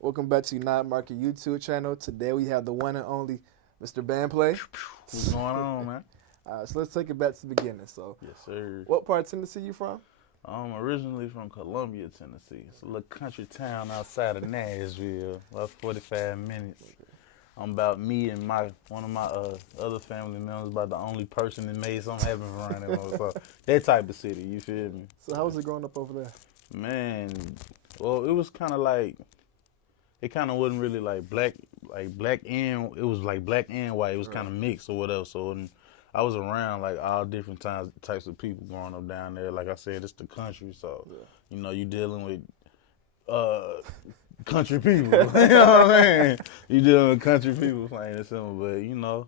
Welcome back to United Market YouTube channel. Today we have the one and only Mr. Bandplay. What's going on, man? So let's take it back to the beginning. So, Yes, sir. what part of Tennessee you from? I'm originally from Columbia, Tennessee. It's a little country town outside of Nashville, about 45 minutes. I'm about me and one of my other family members, about the only person that made something happen around there. So that type of city, you feel me? So how was it growing up over there? Man, well, it was kind of like, it kind of wasn't really like black and, it was like black and white. It was kind of mixed or whatever. So and I was around like all different types of people growing up down there. Like I said, it's the country. So, you know, you dealing with country people. You know what I mean? You dealing with country people playing and simple, but you know,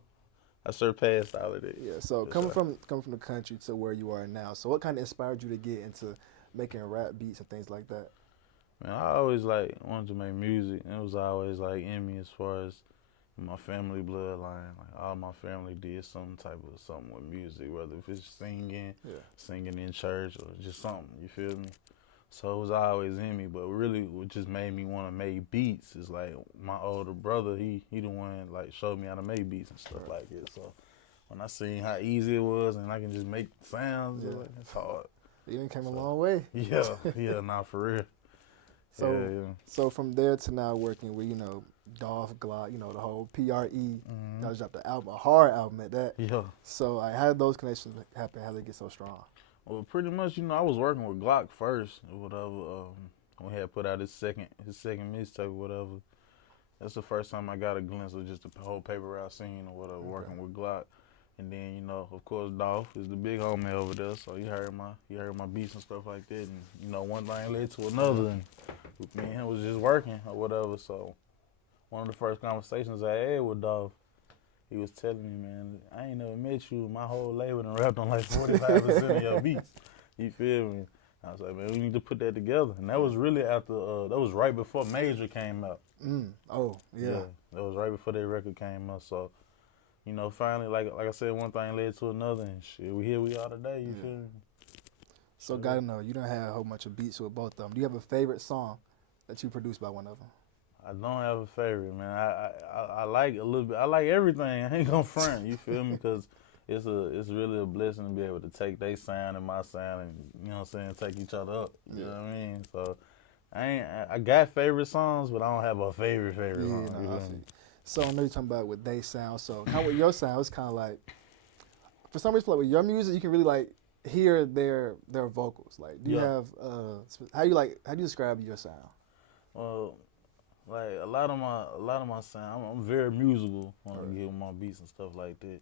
I surpassed all of that. Yeah. So coming from the country to where you are now. So what kind of inspired you to get into making rap beats and things like that? Man, I always like wanted to make music, and it was always like in me as far as my family bloodline. Like all my family did some type of something with music, whether if it's singing in church or just something. You feel me? So it was always in me. But really, what just made me want to make beats is like my older brother. He the one like showed me how to make beats and stuff like that. So when I seen how easy it was, and I can just make sounds, like, it's hard. You done came a long way. Yeah, nah, for real. So from there to now working with, Dolph Glock, the whole PRE, that dropped the album, a hard album at that. Yeah. So how did those connections happen? How did they get so strong? Well, pretty much, I was working with Glock first or whatever. We had put out his second mixtape or whatever. That's the first time I got a glimpse of just the whole paper route scene or whatever, working with Glock. And then, of course, Dolph is the big homie over there, so he heard my beats and stuff like that. And, one thing led to another, and me and him was just working or whatever. So one of the first conversations I had with Dolph, he was telling me, man, I ain't never met you. My whole label done rapped on like 45% of your beats. You feel me? I was like, man, we need to put that together. And that was really after, that was right before Major came out. Oh, yeah. That was right before that record came out. So, finally, like I said, one thing led to another, and shit, here we are today, you feel me? So gotta know, you done had a whole bunch of beats with both of them. Do you have a favorite song that you produced by one of them? I don't have a favorite, man. I like a little bit. I like everything. I ain't gonna front, you feel me? Because it's really a blessing to be able to take their sound and my sound and, you know what I'm saying, take each other up. You know what I mean? So I got favorite songs, but I don't have a favorite song. You know? So I know you're talking about with they sound. So how with your sound, it's kind of like, for some reason, like with your music, you can really like hear their vocals. Like, do you have how do you describe your sound? Well, like a lot of my sound, I'm very musical when I get with my beats and stuff like that.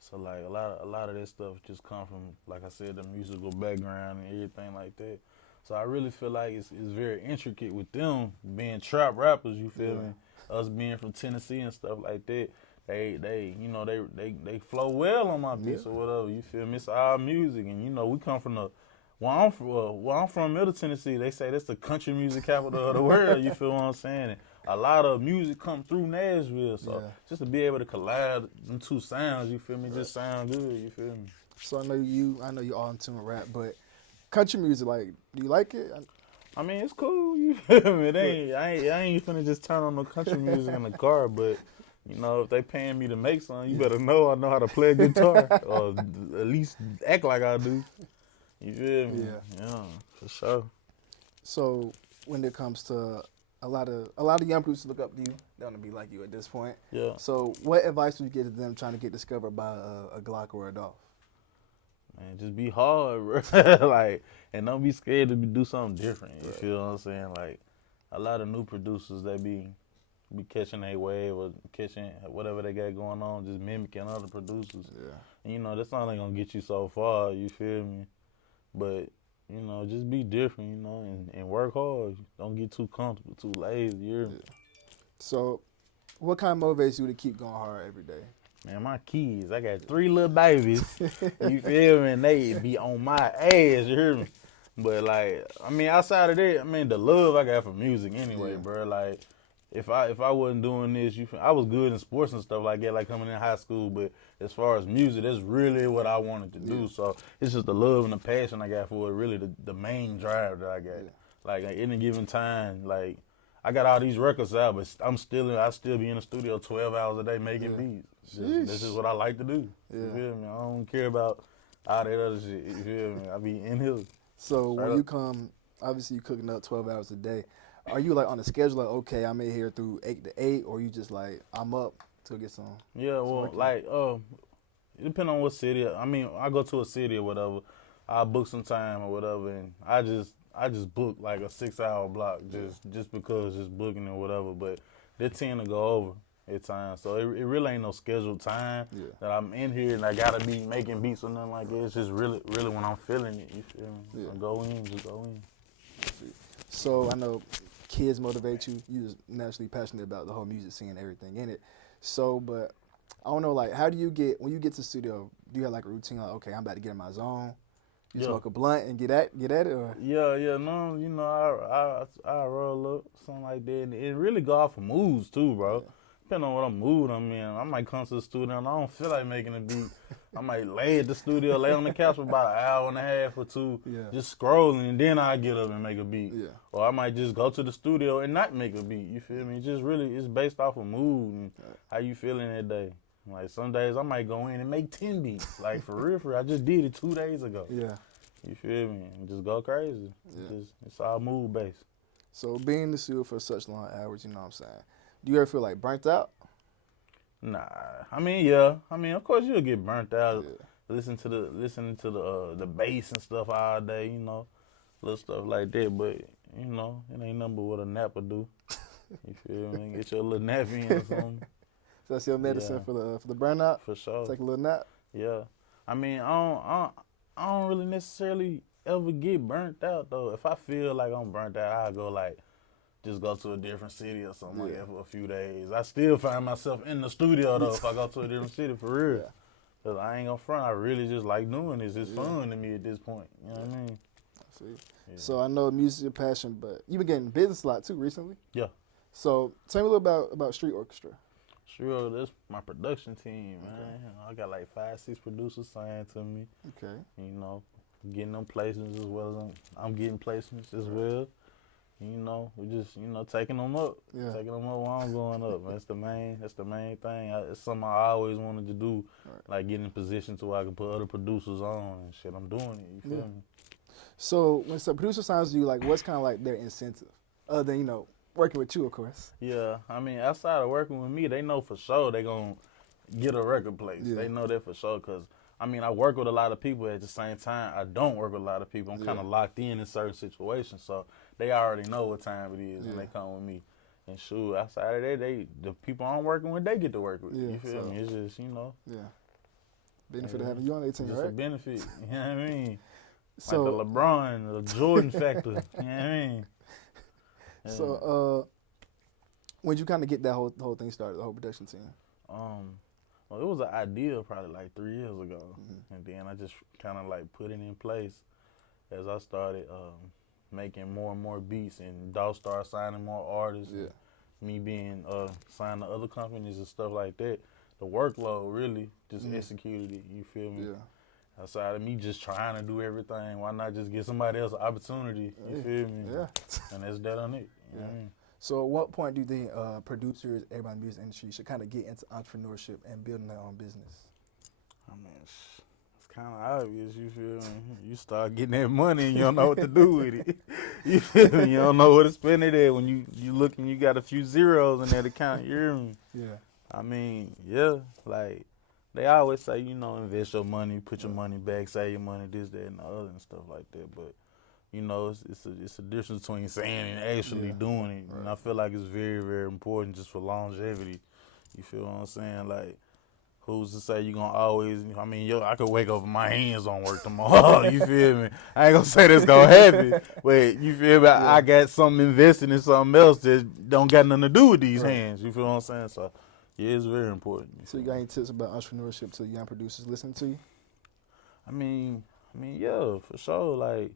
So like a lot of that stuff just come from, like I said, the musical background and everything like that. So I really feel like it's very intricate with them being trap rappers. You feel me? Us being from Tennessee and stuff like that, they flow well on my beats or whatever. You feel me? It's our music, and we come from where I'm from, Middle Tennessee. They say that's the country music capital of the world. You feel what I'm saying? And a lot of music come through Nashville, so just to be able to collide them two sounds, you feel me? Just sound good. You feel me? So I know you all in tune with rap, but country music, like, do you like it? I mean, it's cool. You feel me? I ain't finna just turn on no country music in the car, but if they paying me to make something, you better know I know how to play a guitar, or at least act like I do. You feel me? Yeah, for sure. So when it comes to a lot of young producers look up to you, they want to be like you at this point. Yeah. So what advice would you give to them trying to get discovered by a Glock or a Dolph? Man, just be hard, bro. Like, and don't be scared to do something different. You feel what I'm saying? Like, a lot of new producers, they be catching a wave or catching whatever they got going on, just mimicking other producers. Yeah. And, that's not gonna get you so far. You feel me? But just be different. And work hard. Don't get too comfortable, too lazy. You hear me? So, what kind of motivates you to keep going hard every day? Man, my kids, I got 3 little babies, you feel me, and they be on my ass, you hear me? But, like, I mean, outside of that, the love I got for music anyway, bro. Like, if I wasn't doing this, I was good in sports and stuff like that, like coming in high school, but as far as music, that's really what I wanted to do. So it's just the love and the passion I got for it, really the main drive that I got. Like at any given time, like I got all these records out, but I still be in the studio 12 hours a day making beats. This is what I like to do. You feel me? I don't care about all that other shit. You feel me? I be in here. So when you come, obviously you cooking up 12 hours a day. Are you like on a schedule like, okay, I'm in here through 8 to 8, or you just like, I'm up to get some? Yeah, well, like, it depends on what city. I mean, I go to a city or whatever, I book some time or whatever, and I just book like a 6-hour block just because just booking or whatever. But they tend to go over at times, so it really ain't no scheduled time that I'm in here and I gotta be making beats or nothing like that. It's just really when I'm feeling it. You feel me? I go in, just go in. So I know kids motivate you. You just naturally passionate about the whole music scene and everything in it. So, but I don't know, like, how do you get, when you get to the studio, do you have like a routine like, okay, I'm about to get in my zone? You smoke a blunt and get at it, or? No, you know, I roll up, something like that. And it really go off of moods too, bro. Depending on what mood I'm in. I might come to the studio and I don't feel like making a beat. I might lay at the studio, lay on the couch for about an hour and a half or two, just scrolling, and then I get up and make a beat. Or I might just go to the studio and not make a beat, you feel me? Just really, it's based off of mood and how you feeling that day. Like some days I might go in and make 10 beats. Like for real, I just did it 2 days ago. You feel me? And just go crazy. It's all mood based. So being in the studio for such long hours, you know what I'm saying? Do you ever feel like burnt out? Nah, I mean, yeah. I mean, of course you'll get burnt out. Listening to the bass and stuff all day, you know, little stuff like that. But you know, it ain't nothing but what a nap will do. You feel me? Get your little nap in or something. So that's your medicine for the burnout. For sure. Take a little nap. Yeah. I mean, I don't really necessarily ever get burnt out though. If I feel like I'm burnt out, I'll go like, just go to a different city or something like that for a few days. I still find myself in the studio though if I go to a different city for real. Cause I ain't gonna front. I really just like doing this. It's fun to me at this point. You know what I mean? I see. So I know music is your passion, but you've been getting business a lot too recently. Yeah. So tell me a little about Street Orchestra. Street Orchestra, that's my production team, man. You know, I got like 5-6 producers signed to me. Okay. You know, getting them placements as well as I'm getting placements as well. You know, we just, you know, taking them up. Taking them up while I'm going up, man. That's the main thing. It's something I always wanted to do, like getting in position to where I can put other producers on and shit. I'm doing it, you feel me? So when some producer signs you, like, what's kind of like their incentive? Other than, you know, working with you, of course. Yeah, I mean, outside of working with me, they know for sure they going to get a record place. They know that for sure because, I mean, I work with a lot of people at the same time. I don't work with a lot of people. I'm kind of locked in certain situations, so they already know what time it is when they come with me. And shoot, outside of that, the people I'm working with, they get to work with. You feel me? It's just, you know. Benefit of having you on their team, just right? It's a benefit. You know what I mean? So, like the LeBron, the Jordan factor. You know what I mean? So, when did you kind of get that whole thing started, the whole production team? Well, it was an idea probably like 3 years ago, and then I just kind of like put it in place as I started making more and more beats, and Dolph started signing more artists. Me being signed to other companies and stuff like that. The workload really just executed it. You feel me? Outside of me just trying to do everything, why not just give somebody else an opportunity? You feel me? And that's that on it. You know what I mean? So at what point do you think producers, everybody in the music industry should kind of get into entrepreneurship and building their own business? I mean, it's kind of obvious, you feel me? You start getting that money and you don't know what to do with it. You feel me? You don't know where to spend it at. When you look and you got a few zeros in that account, you hear me? I mean, like, they always say, you know, invest your money, put your money back, save your money, this, that, and the other and stuff like that. But, you know, it's a difference between saying and actually doing it. And I feel like it's very, very important just for longevity. You feel what I'm saying? Like, who's to say you're going to always, I mean, I could wake up with my hands on work tomorrow. You feel me? I ain't going to say that's going to happen. But you feel me? I got something invested in something else that don't got nothing to do with these hands. You feel what I'm saying? So, yeah, it's very important. So you got any tips about entrepreneurship to young producers listening to you? I mean, yeah, for sure. Like,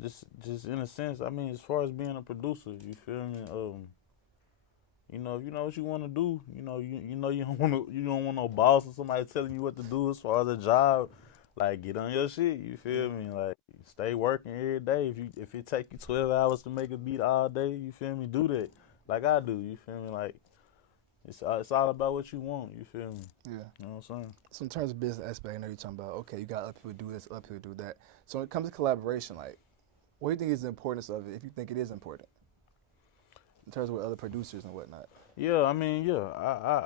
just in a sense, I mean, as far as being a producer, you feel me? You know, if you know what you want to do, you don't want no boss or somebody telling you what to do as far as a job. Like, get on your shit. You feel me? Like, stay working every day. If it take you 12 hours to make a beat all day, you feel me? Do that like I do. You feel me? Like it's all about what you want. You feel me? Yeah. You know what I'm saying? So in terms of business aspect, I know you're talking about, okay, you got other people do this, other people do that. So when it comes to collaboration, like, what do you think is the importance of it, if you think it is important, in terms of with other producers and whatnot? Yeah, I mean, yeah,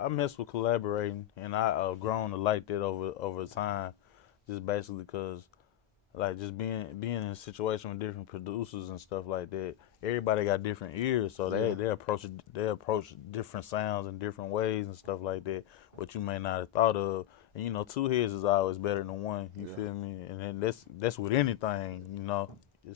I mess with collaborating, and I grown to like that over time, just basically because, like, just being in a situation with different producers and stuff like that. Everybody got different ears, so they approach different sounds in different ways and stuff like that, what you may not have thought of. And you know, two heads is always better than one. You feel me? And then that's with anything. You know,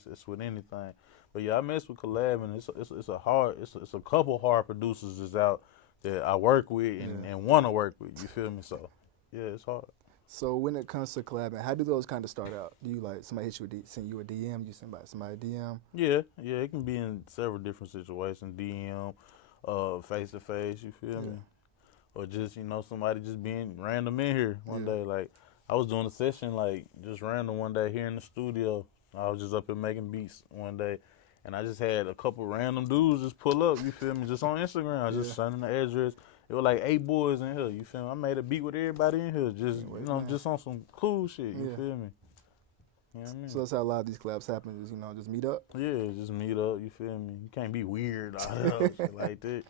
it's with anything. But yeah, I mess with collabing. It's a couple hard producers that's out that I work with and want to work with. You feel me? So yeah, it's hard. So when it comes to collabing, how do those kind of start out? Do you like somebody hit you send you a DM? You send somebody a DM? Yeah, it can be in several different situations. DM, face to face. You feel me? Or just somebody just being random in here one day. Like I was doing a session like just random one day here in the studio. I was just up here making beats one day, and I just had a couple random dudes just pull up. You feel me? Just on Instagram. I just sending the address. It was like 8 boys in here, you feel me? I made a beat with everybody in here, just just on some cool shit, you feel me? You know what I mean? So that's how a lot of these collabs happen, is just meet up? Yeah, just meet up, you feel me? You can't be weird or shit like that,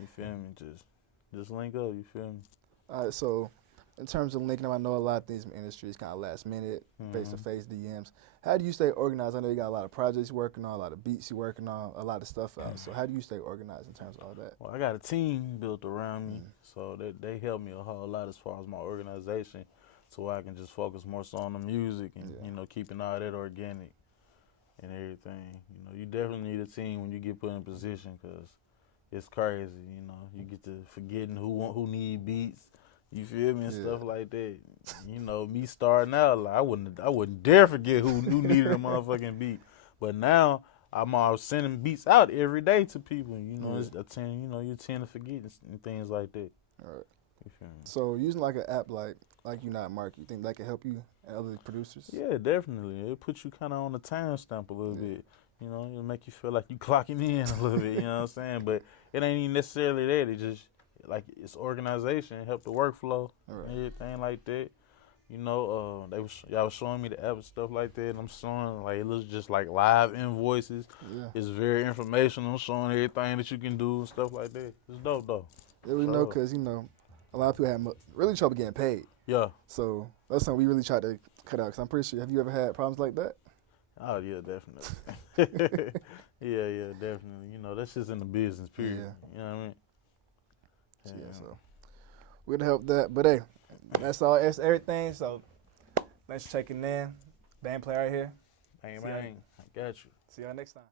you feel me? Just link up, you feel me? All right, so in terms of linking up, I know a lot of things in the industry is kind of last minute, face-to-face DMs. How do you stay organized? I know you got a lot of projects you're working on, a lot of beats you're working on, a lot of stuff out. So how do you stay organized in terms of all that? Well, I got a team built around me, so they help me a whole lot as far as my organization, so I can just focus more so on the music and keeping all that organic and everything. You definitely need a team when you get put in position, because it's crazy. You get to forgetting who need beats. You feel me and stuff like that. Me starting out, like I wouldn't dare forget who needed a motherfucking beat. But now I'm sending beats out every day to people. You tend to forget and things like that. All right. You feel me? So using like an app like Unite Mark, you think that can help you and other producers? Yeah, definitely. It puts you kind of on the timestamp a little bit. It'll make you feel like you clocking in a little bit. You know what I'm saying? But it ain't even necessarily that. It just like it's organization, help the workflow, everything like that. Y'all was showing me the app and stuff like that, and I'm showing like it looks just like live invoices. Yeah. It's very informational, showing everything that you can do and stuff like that. It's dope though. Yeah, we know, because a lot of people have really trouble getting paid. Yeah. So that's something we really try to cut out. Because I'm pretty sure, have you ever had problems like that? Oh yeah, definitely. yeah, definitely. That's just in the business, period. You know what I mean? Yeah, so we'd help that. But hey, that's all. That's everything. So thanks for checking in. Bandplay right here. Bang, bang. I got you. See y'all next time.